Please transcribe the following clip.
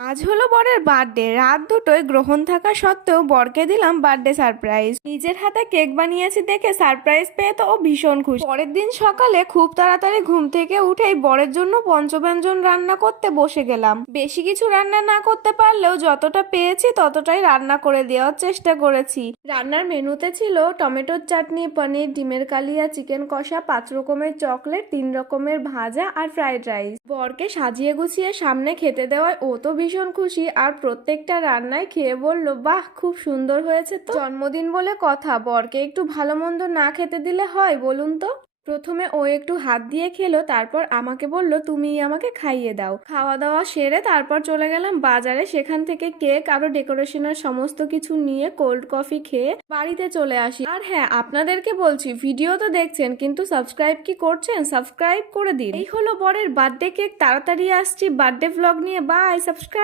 আজ হলো বরের বার্থডে। রাত দুটোয় গ্রহণ থাকা সত্ত্বেও বরকে দিলাম বার্থডে সারপ্রাইজ। নিজের হাতে কেক বানিয়েছি দেখে সারপ্রাইজ পেয়ে তো ও ভীষণ খুশি। পরের দিন সকালে খুব তাড়াতাড়ি ঘুম থেকে উঠেই বরের জন্য পঞ্চব্যঞ্জন রান্না করতে বসে গেলাম। বেশি কিছু রান্না না করতে পারলেও যতটা পেয়েছি ততটাই রান্না করে দেওয়ার চেষ্টা করেছি। রান্নার মেনুতে ছিল টমেটোর চাটনি, পনির, ডিমের কালিয়া, চিকেন কষা, 5 রকমের চকলেট, 3 রকমের ভাজা আর ফ্রাইড রাইস। বরকে সাজিয়ে গুছিয়ে সামনে খেতে দেওয়ায় ও তো ভীষণ খুশি, আর প্রত্যেকটা রান্নায় খেয়ে বলল, বাহ খুব সুন্দর হয়েছে। তো জন্মদিন বলে কথা, বরকে একটু ভালো মন্দ না খেতে দিলে হয় বলুন তো? প্রথমে ও একটু হাত দিয়ে খেলো, তারপর আমাকে বলল তুমিই আমাকে খাইয়ে দাও। খাওয়া দাওয়া সেরে তারপর চলে গেলাম বাজারে। সেখান থেকে কেক আরো ডেকোরেশনের সমস্ত কিছু নিয়ে কোল্ড কফি খেয়ে বাড়িতে চলে আসি। আর হ্যাঁ, আপনাদেরকে বলছি, ভিডিও তো দেখছেন কিন্তু সাবস্ক্রাইব কি করছেন? সাবস্ক্রাইব করে দিন। এই হলো বরের বার্থডে কেক। তাড়াতাড়ি আসছি বার্থডে ভ্লগ নিয়ে। বাই। সাবস্ক্রাইব।